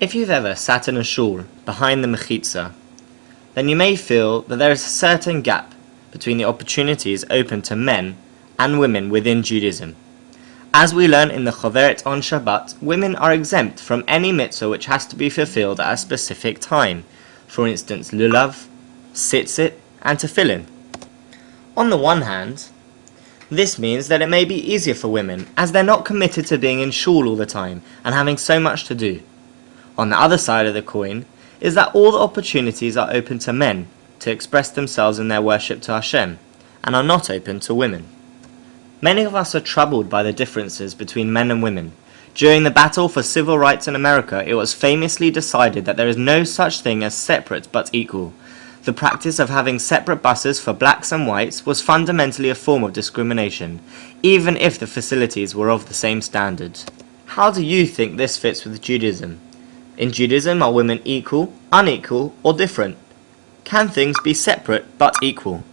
If you've ever sat in a shul behind the mechitza, then you may feel that there is a certain gap between the opportunities open to men and women within Judaism. As we learn in the Choveret on Shabbat, women are exempt from any mitzvah which has to be fulfilled at a specific time, for instance lulav, tzitzit, and tefillin. On the one hand, this means that it may be easier for women, as they're not committed to being in shul all the time and having so much to do. On the other side of the coin is that all the opportunities are open to men to express themselves in their worship to Hashem, and are not open to women. Many of us are troubled by the differences between men and women. During the battle for civil rights in America, it was famously decided that there is no such thing as separate but equal. The practice of having separate buses for blacks and whites was fundamentally a form of discrimination, even if the facilities were of the same standard. How do you think this fits with Judaism? In Judaism, are women equal, unequal, or different? Can things be separate but equal?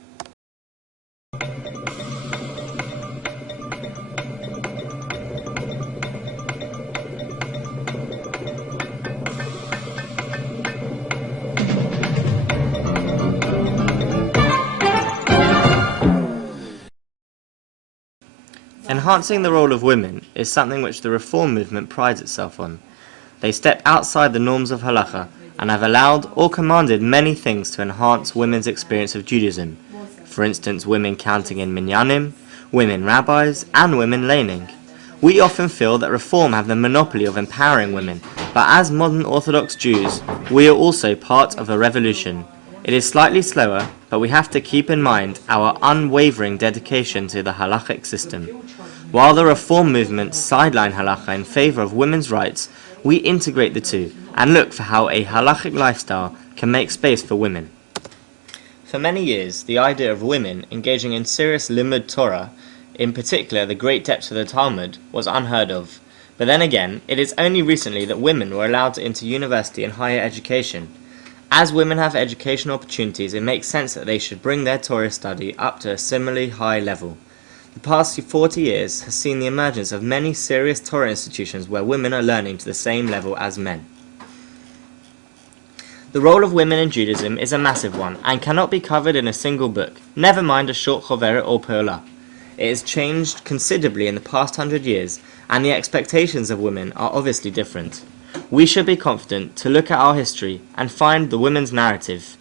Enhancing the role of women is something which the Reform movement prides itself on. They step outside the norms of halakha and have allowed or commanded many things to enhance women's experience of Judaism. For instance, women counting in minyanim, women rabbis, and women laning. We often feel that Reform have the monopoly of empowering women, but as modern Orthodox Jews, we are also part of a revolution. It is slightly slower, but we have to keep in mind our unwavering dedication to the halachic system. While the Reform movement sideline halakha in favor of women's rights, we integrate the two and look for how a halachic lifestyle can make space for women. For many years, the idea of women engaging in serious limud Torah, in particular the great depths of the Talmud, was unheard of. But then again, it is only recently that women were allowed to enter university and higher education. As women have educational opportunities, it makes sense that they should bring their Torah study up to a similarly high level. The past 40 years has seen the emergence of many serious Torah institutions where women are learning to the same level as men. The role of women in Judaism is a massive one and cannot be covered in a single book, never mind a short choveret or peolah. It has changed considerably in the past 100 years, and the expectations of women are obviously different. We should be confident to look at our history and find the women's narrative.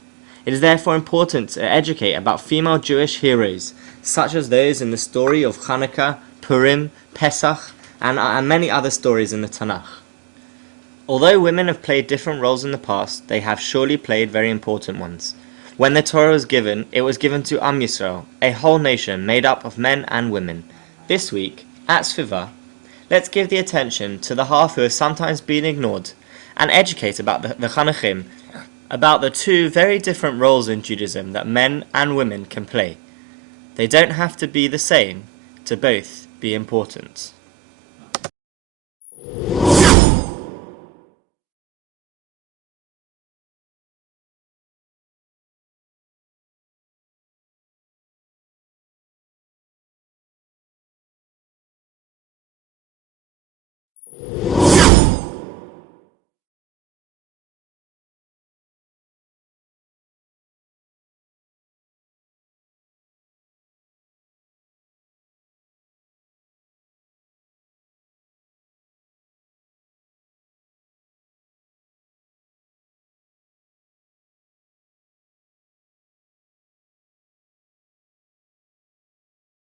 It is therefore important to educate about female Jewish heroes, such as those in the story of Hanukkah, Purim, Pesach, and many other stories in the Tanakh. Although women have played different roles in the past, they have surely played very important ones. When the Torah was given, it was given to Am Yisrael, a whole nation made up of men and women. This week, at Sfiva, let's give the attention to the half who has sometimes been ignored, and educate about the Chanuchim, about the two very different roles in Judaism that men and women can play. They don't have to be the same to both be important.